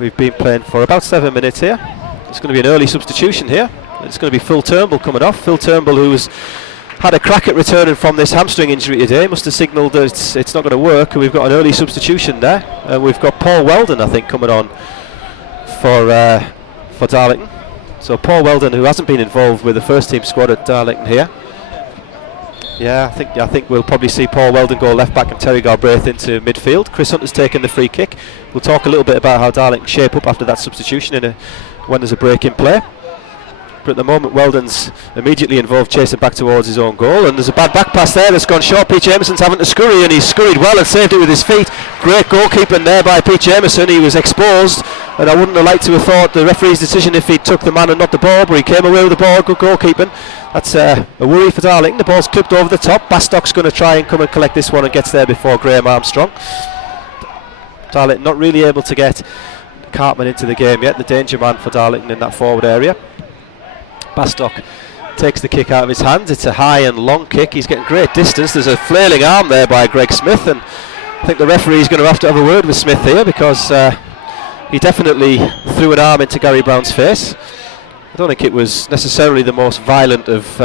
We've been playing for about 7 minutes here. It's going to be an early substitution here. It's going to be Phil Turnbull coming off. Phil Turnbull, who's had a crack at returning from this hamstring injury today, must have signalled that it's not going to work, and we've got an early substitution there. We've got Paul Weldon, I think, coming on for Darlington. So Paul Weldon, who hasn't been involved with the first team squad at Darlington here. Yeah, I think we'll probably see Paul Weldon go left back and Terry Galbraith into midfield. Chris Hunter's taken the free kick. We'll talk a little bit about how Darlington shape up after that substitution when there's a break in play. But at the moment, Weldon's immediately involved, chasing back towards his own goal, and there's a bad back pass there that's gone short. Pete Jameson's having to scurry, and he's scurried well and saved it with his feet. Great goalkeeping there by Pete Jameson. He was exposed, and I wouldn't have liked to have thought the referee's decision if he took the man and not the ball, but he came away with the ball. Good goalkeeping. That's a worry for Darlington. The ball's clipped over the top. Bastok's going to try and come and collect this one and gets there before Graham Armstrong. Darlington not really able to get Cartman into the game yet, the danger man for Darlington in that forward area. Bastok takes the kick out of his hands. It's a high and long kick. He's getting great distance. There's a flailing arm there by Greg Smith, and I think the referee's going to have a word with Smith here, because he definitely threw an arm into Gary Brown's face. I don't think it was necessarily the most violent of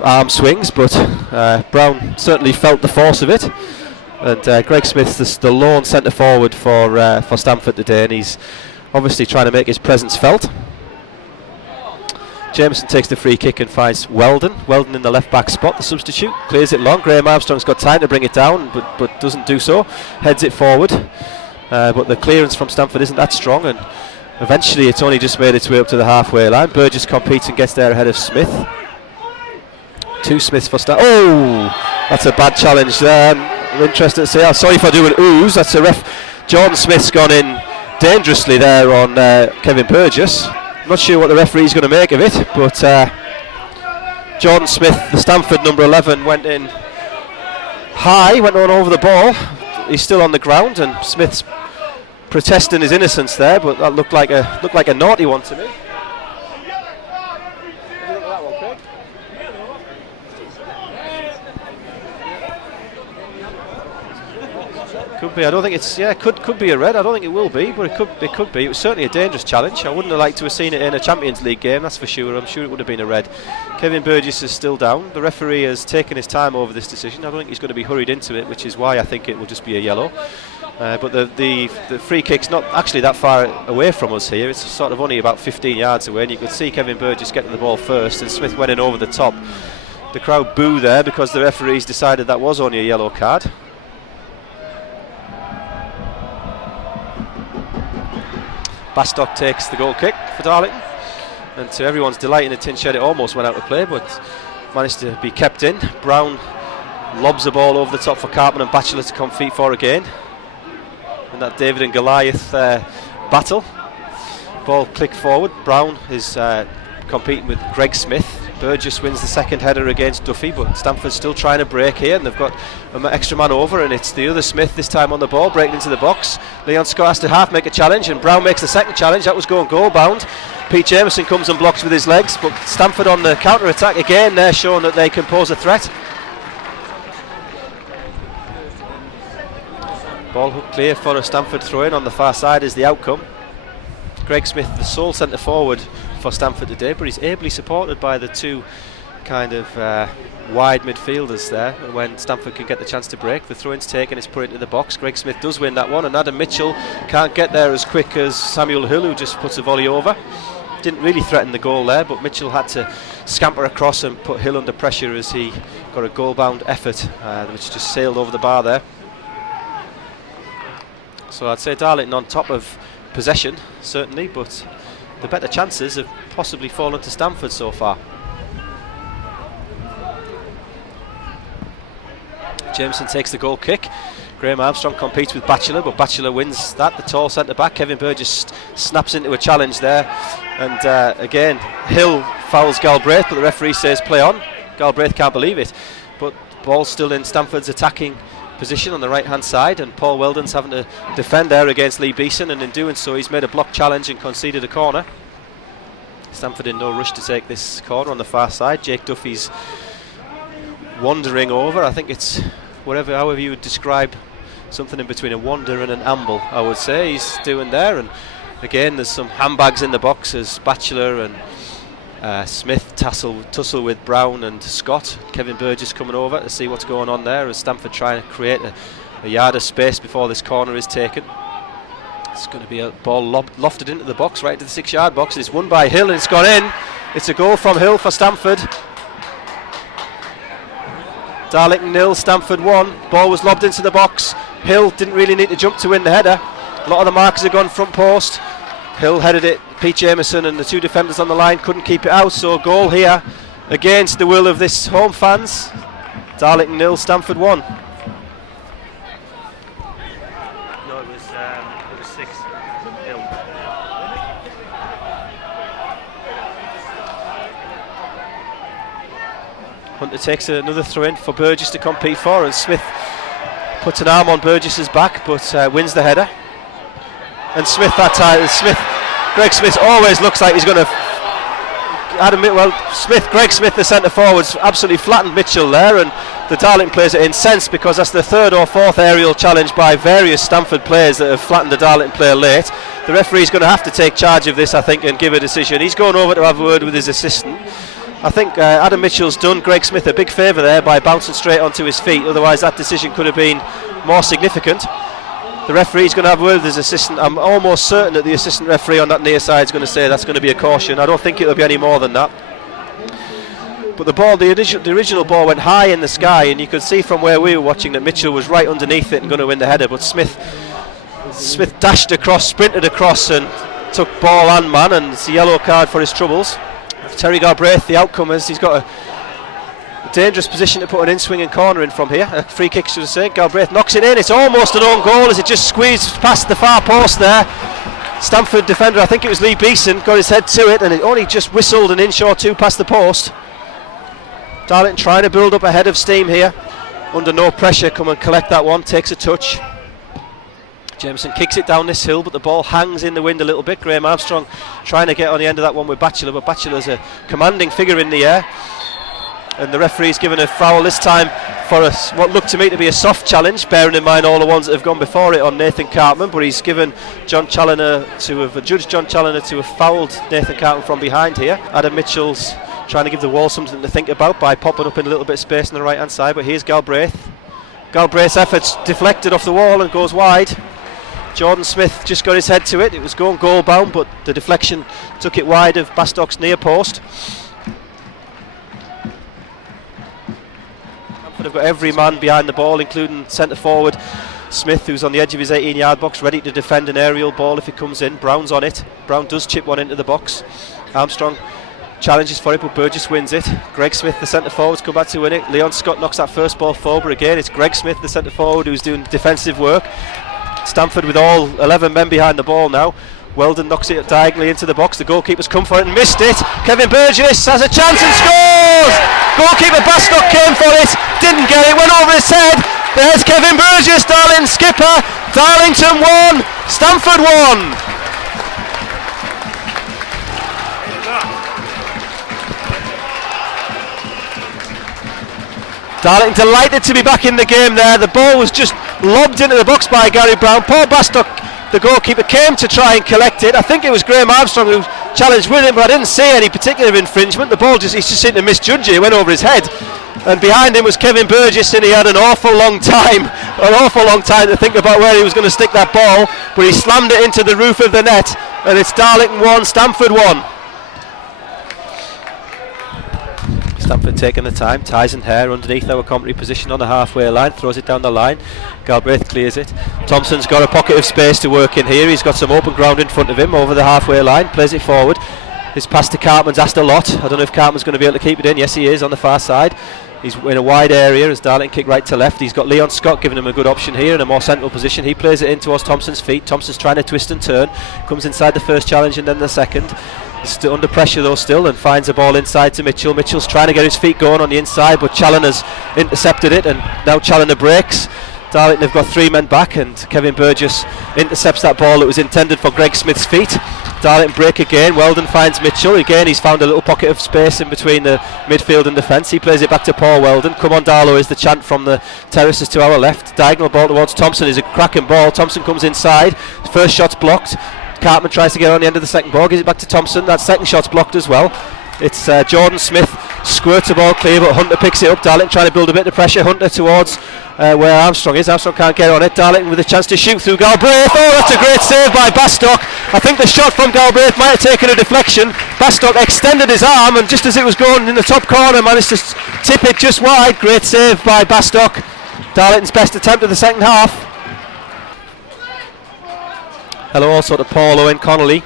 arm swings, but Brown certainly felt the force of it. And Greg Smith's the lone centre forward for Stamford today, and he's obviously trying to make his presence felt. Jameson takes the free kick and finds Weldon. Weldon in the left back spot, the substitute. Clears it long. Graham Armstrong's got time to bring it down, but doesn't do so. Heads it forward. But the clearance from Stamford isn't that strong, and eventually it's only just made its way up to the halfway line. Burgess competes and gets there ahead of Smith. 2 Smiths for Stamford. Oh! That's a bad challenge there. I'm interested to say, I'm sorry for doing ooze. That's a ref. Jordan Smith's gone in dangerously there on Kevin Burgess. Not sure what the referee's going to make of it, but Jordan Smith, the Stamford number 11, went in high, went on over the ball. He's still on the ground, and Smith's protesting his innocence there, but that looked like a naughty one to me. Could be. I don't think it's. Yeah, could be a red. I don't think it will be, but it could be. It was certainly a dangerous challenge. I wouldn't have liked to have seen it in a Champions League game, that's for sure. I'm sure it would have been a red. Kevin Burgess is still down. The referee has taken his time over this decision. I don't think he's going to be hurried into it, which is why I think it will just be a yellow. But the free kick's not actually that far away from us here. It's sort of only about 15 yards away, and you could see Kevin Burgess getting the ball first, and Smith went in over the top. The crowd boo there because the referees decided that was only a yellow card. Bastok takes the goal kick for Darlington, and to everyone's delight in the tin shed, it almost went out of play, but managed to be kept in. Brown lobs the ball over the top for Cartman and Batchelor to compete for again in that David and Goliath battle. Ball clicked forward. Brown is competing with Greg Smith. Burgess wins the second header against Duffy, but Stamford's still trying to break here, and they've got an extra man over, and it's the other Smith this time on the ball, breaking into the box. Leon Scott has to half make a challenge, and Brown makes the second challenge. That was going goal bound. Pete Jameson comes and blocks with his legs, but Stamford on the counter attack again. They're showing that they can pose a threat. Ball hook clear for a Stamford throw in on the far side is the outcome. Greg Smith, the sole centre forward for Stamford today, but he's ably supported by the two kind of wide midfielders there. When Stamford can get the chance to break, the throw-in's taken, it's put into the box. Greg Smith does win that one, and Adam Mitchell can't get there as quick as Samuel Hill, who just puts a volley over. Didn't really threaten the goal there, but Mitchell had to scamper across and put Hill under pressure as he got a goal-bound effort, which just sailed over the bar there. So I'd say Darlington on top of possession, certainly, but the better chances have possibly fallen to Stamford so far. Jameson takes the goal kick. Graham Armstrong competes with Batchelor, but Batchelor wins that. The tall centre back Kevin Burgess snaps into a challenge there, and again Hill fouls Galbraith, but the referee says play on. Galbraith can't believe it, but ball's still in Stamford's attacking position on the right hand side, and Paul Weldon's having to defend there against Lee Beeson, and in doing so he's made a block challenge and conceded a corner. Stamford in no rush to take this corner on the far side. Jake Duffy's wandering over. I think it's however you would describe something in between a wander and an amble, I would say he's doing there. And again, there's some handbags in the box as Batchelor and Smith tussle with Brown and Scott. Kevin Burgess coming over to see what's going on there as Stamford trying to create a yard of space before this corner is taken. It's going to be a ball lofted into the box, right into the 6-yard box. It's won by Hill and it's gone in. It's a goal from Hill for Stamford. Darlington 0, Stamford 1. Ball was lobbed into the box. Hill didn't really need to jump to win the header. A lot of the markers have gone front post. Hill headed it. Pete Jameson and the 2 defenders on the line couldn't keep it out. So a goal here against the will of this home fans. Darlington 0, Stamford 1. No, it was 6. Hill. Hunter takes another throw in for Burgess to compete for, and Smith puts an arm on Burgess's back but wins the header. And Smith that time, Greg Smith always looks like he's going to Greg Smith the centre forwards absolutely flattened Mitchell there, and the Darlington players are incensed because that's the 3rd or 4th aerial challenge by various Stamford players that have flattened the Darlington player late. The referee's going to have to take charge of this, I think, and give a decision. He's going over to have a word with his assistant. I think Adam Mitchell's done Greg Smith a big favour there by bouncing straight onto his feet, otherwise that decision could have been more significant. The referee's going to have a word with his assistant. I'm almost certain that the assistant referee on that near side is going to say that's going to be a caution. I don't think it'll be any more than that. But the original ball went high in the sky, and you could see from where we were watching that Mitchell was right underneath it and going to win the header, but Smith dashed across, sprinted across and took ball and man, and it's a yellow card for his troubles. Terry Galbraith, the outcome is he's got a dangerous position to put an in-swinging corner in from here. A free kick, should I say. Galbraith knocks it in. It's almost an own goal as it just squeezed past the far post there. Stamford defender, I think it was Lee Beeson, got his head to it, and it only just whistled an inch or two past the post. Darlington trying to build up a head of steam here. Under no pressure, come and collect that one. Takes a touch. Jameson kicks it down this hill, but the ball hangs in the wind a little bit. Graham Armstrong trying to get on the end of that one with Batchelor, but Batchelor's a commanding figure in the air. And the referee's given a foul this time for what looked to me to be a soft challenge, bearing in mind all the ones that have gone before it on Nathan Cartman, but he's given John Challoner judged John Challoner to have fouled Nathan Cartman from behind here. Adam Mitchell's trying to give the wall something to think about by popping up in a little bit of space on the right hand side, but here's Galbraith. Galbraith's efforts deflected off the wall and goes wide. Jordan Smith just got his head to it. It was going goal bound, but the deflection took it wide of Bastock's near post. Stamford have got every man behind the ball, including centre forward Smith, who's on the edge of his 18-yard box, ready to defend an aerial ball if it comes in. Brown's on it. Brown does chip one into the box. Armstrong challenges for it, but Burgess wins it. Greg Smith, the centre forward's come back to win it. Leon Scott knocks that first ball forward, but again it's Greg Smith, the centre forward, who's doing defensive work. Stamford with all 11 men behind the ball now. Weldon knocks it diagonally into the box. The goalkeeper's come for it and missed it. Kevin Burgess has a chance and scores! Goalkeeper Bastock came for it, didn't get it, went over his head. There's Kevin Burgess, Darlington skipper. Darlington 1, Stamford 1. Darlington delighted to be back in the game there. The ball was just lobbed into the box by Gary Brown. Paul Bastock, the goalkeeper, came to try and collect it. I think it was Graham Armstrong who challenged with him, but I didn't see any particular infringement. The ball he just seemed to misjudge it. It went over his head. And behind him was Kevin Burgess, and he had an awful long time to think about where he was going to stick that ball, but he slammed it into the roof of the net, and it's Darlington 1, Stamford 1. Stamford taking the time. Tyson Hare underneath our commentary position on the halfway line, throws it down the line. Galbraith clears it. Thompson's got a pocket of space to work in here. He's got some open ground in front of him over the halfway line, plays it forward. His pass to Cartman's asked a lot. I don't know if Cartman's going to be able to keep it in. Yes, he is, on the far side. He's in a wide area as Darlington kick right to left. He's got Leon Scott giving him a good option here in a more central position. He plays it in towards Thompson's feet. Thompson's trying to twist and turn. Comes inside the first challenge and then the second. He's still under pressure though still, and finds a ball inside to Mitchell. Mitchell's trying to get his feet going on the inside, but Challoner's intercepted it, and now Challoner breaks. Darlington have got 3 men back, and Kevin Burgess intercepts that ball that was intended for Greg Smith's feet. Darlington break again. Weldon finds Mitchell again. He's found a little pocket of space in between the midfield and defence. He plays it back to Paul Weldon. Come on Darlo is the chant from the terraces to our left. Diagonal ball towards Thompson is a cracking ball. Thompson comes inside. First shot's blocked. Cartman tries to get on the end of the second ball. Gives it back to Thompson. That second shot's blocked as well. It's Jordan Smith squirts the ball clear, but Hunter picks it up. Darlington trying to build a bit of pressure. Hunter towards where Armstrong is. Armstrong can't get on it. Darlington with a chance to shoot through Galbraith. Oh, that's a great save by Bastock. I think the shot from Galbraith might have taken a deflection. Bastock extended his arm, and just as it was going in the top corner, managed to tip it just wide. Great save by Bastock. Darlington's best attempt of the second half. Hello also to Paul Owen Connolly.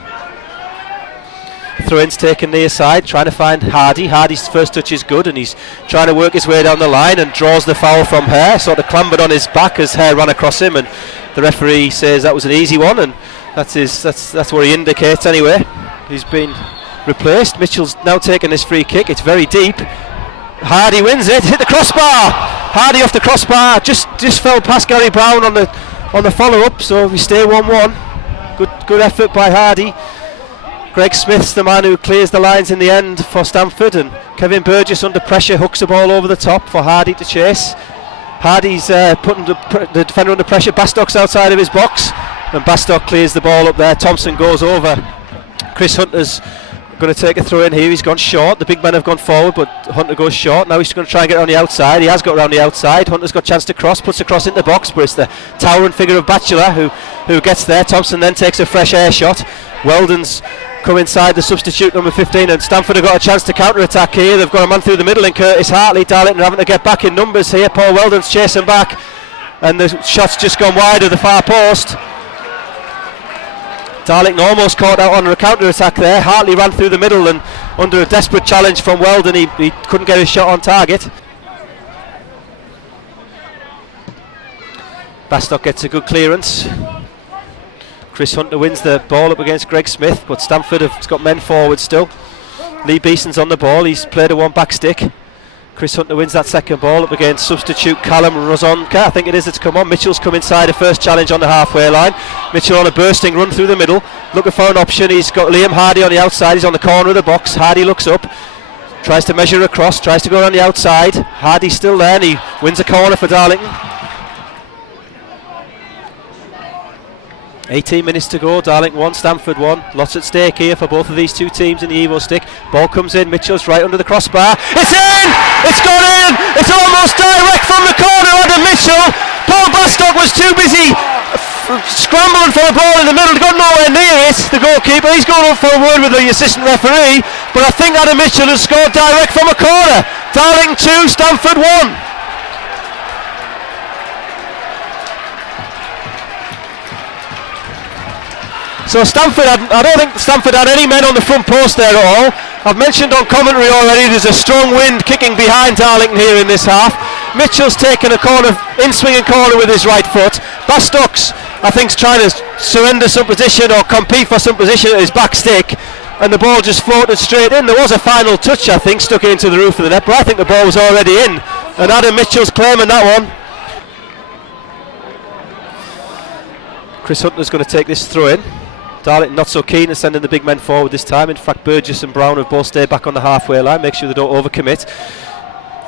Throw-ins taken near side, trying to find Hardy. Hardy's first touch is good, and he's trying to work his way down the line and draws the foul from Hare. Sort of clambered on his back as Hare ran across him, and the referee says that was an easy one, and that's what he indicates anyway. He's been replaced. Mitchell's now taking this free kick. It's very deep. Hardy wins it. Hit the crossbar. Hardy off the crossbar. Just fell past Gary Brown on the follow-up. So we stay 1-1. Good effort by Hardy. Greg Smith's the man who clears the lines in the end for Stamford, and Kevin Burgess under pressure hooks the ball over the top for Hardy to chase. Hardy's putting the defender under pressure. Bastock's outside of his box, and Bastock clears the ball up there. Thompson goes over. Chris Hunter's going to take a throw in here. He's gone short. The big men have gone forward, but Hunter goes short. Now he's going to try and get on the outside. He has got around the outside. Hunter's got a chance to cross, puts a cross in the box, but it's the towering figure of Batchelor who gets there. Thompson then takes a fresh air shot. Weldon's come inside, the substitute number 15, and Stamford have got a chance to counter-attack here. They've got a man through the middle in Curtis Hartley. Darlington having to get back in numbers here. Paul Weldon's chasing back, and the shot's just gone wide of the far post. Darlington almost caught out on a counter-attack there. Hartley ran through the middle, and under a desperate challenge from Weldon, he couldn't get his shot on target. Bastock gets a good clearance. Chris Hunter wins the ball up against Greg Smith, but Stamford have got men forward still. Lee Beeson's on the ball. He's played a one-back stick. Chris Hunter wins that second ball up against substitute Callum Rozonka. I think it is it's come on. Mitchell's come inside, a first challenge on the halfway line. Mitchell on a bursting run through the middle, looking for an option. He's got Liam Hardy on the outside. He's on the corner of the box. Hardy looks up, tries to measure across, tries to go around the outside. Hardy's still there, and he wins a corner for Darlington. 18 minutes to go. Darlington 1, Stamford 1. Lots at stake here for both of these two teams in the Evo-Stik. Ball comes in. Mitchell's right under the crossbar. It's in! It's gone in! It's almost direct from the corner onto Mitchell. Paul Bastock was too busy scrambling for a ball in the middle. Got nowhere near it. The goalkeeper, he's going up for a word with the assistant referee, but I think Adam Mitchell has scored direct from a corner. Darlington 2, Stamford 1. So Stamford, I don't think Stamford had any men on the front post there at all. I've mentioned on commentary already there's a strong wind kicking behind Darlington here in this half. Mitchell's taken a corner, in-swinging corner with his right foot. Bastock's, I think, trying to surrender some position or compete for some position at his back stick, and the ball just floated straight in. There was a final touch, I think, stuck into the roof of the net, but I think the ball was already in, and Adam Mitchell's claiming that one. Chris Hunter's going to take this throw in. Darlington not so keen at sending the big men forward this time. In fact, Burgess and Brown have both stayed back on the halfway line, make sure they don't overcommit.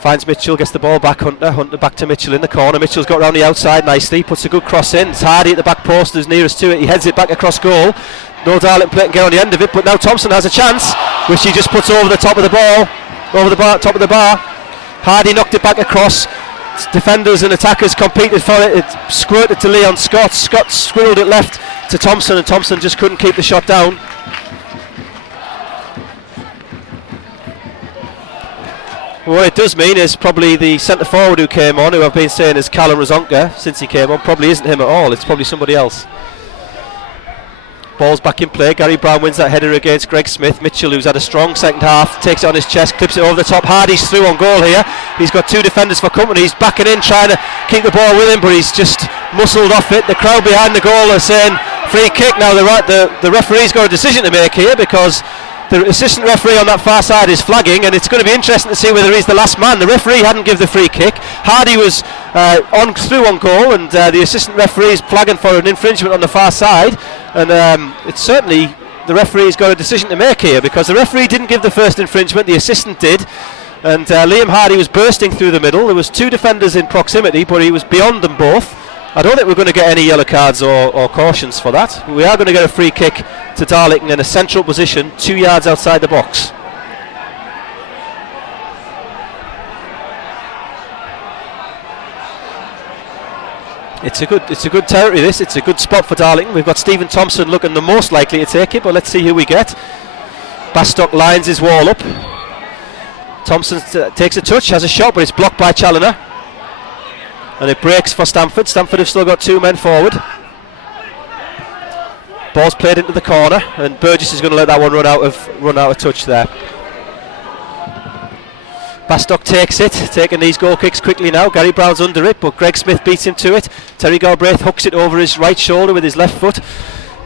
Finds Mitchell, gets the ball back. Hunter back to Mitchell in the corner. Mitchell's got around the outside nicely, puts a good cross in. It's Hardy at the back post who's nearest to it. He heads it back across goal. No Darlington play can get on the end of it, but now Thompson has a chance, which he just puts over the top of the ball, over the bar, top of the bar. Hardy knocked it back across. Defenders and attackers competed for it. It squirted to Leon Scott. Scott squirreled it left to Thompson, and Thompson just couldn't keep the shot down. What it does mean is probably the centre forward who came on, who I've been saying is Callum Rozonka since he came on, probably isn't him at all. It's probably somebody else. Ball's back in play. Gary Brown wins that header against Greg Smith. Mitchell, who's had a strong second half, takes it on his chest, clips it over the top. Hardy's through on goal here. He's got two defenders for company. He's backing in, trying to keep the ball with him, but he's just muscled off it. The crowd behind the goal are saying free kick. Now the referee's got a decision to make here, because the assistant referee on that far side is flagging, and it's going to be interesting to see whether he's the last man. The referee hadn't given the free kick. Hardy was through on goal, and the assistant referee is flagging for an infringement on the far side, and it's certainly the referee's got a decision to make here, because the referee didn't give the first infringement, the assistant did, and Liam Hardy was bursting through the middle. There was 2 defenders in proximity, but he was beyond them both. I don't think we're going to get any yellow cards or cautions for that. We are going to get a free kick to Darlington in a central position, 2 yards outside the box. It's a good territory, this. It's a good spot for Darlington. We've got Stephen Thompson looking the most likely to take it, but let's see who we get. Bastock lines his wall up. Thompson takes a touch, has a shot, but it's blocked by Challoner. And it breaks for Stamford. Stamford have still got 2 men forward. Ball's played into the corner, and Burgess is going to let that one run out of touch there. Bastock takes it, taking these goal kicks quickly now. Gary Brown's under it, but Greg Smith beats him to it. Terry Galbraith hooks it over his right shoulder with his left foot,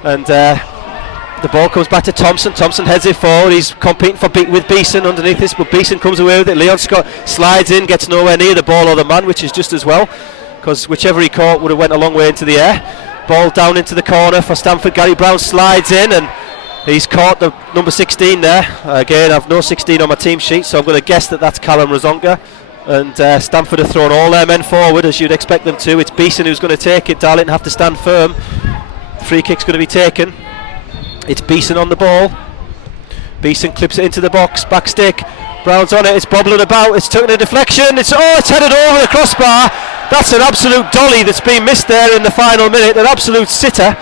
and the ball comes back to Thompson. Thompson heads it forward. He's competing with Beeson underneath this, but Beeson comes away with it. Leon Scott slides in, gets nowhere near the ball or the man, which is just as well, because whichever he caught would have went a long way into the air. Ball down into the corner for Stamford. Gary Brown slides in, and he's caught the number 16 there. Again, I've no 16 on my team sheet, so I'm going to guess that that's Callum Razonka. And Stamford have thrown all their men forward, as you'd expect them to. It's Beeson who's going to take it. Darlington have to stand firm. Free kick's going to be taken. It's Beeson on the ball. Beeson clips it into the box. Back stick. Brown's on it. It's bobbling about. It's taking a deflection. It's headed over the crossbar. That's an absolute dolly that's been missed there in the final minute. An absolute sitter.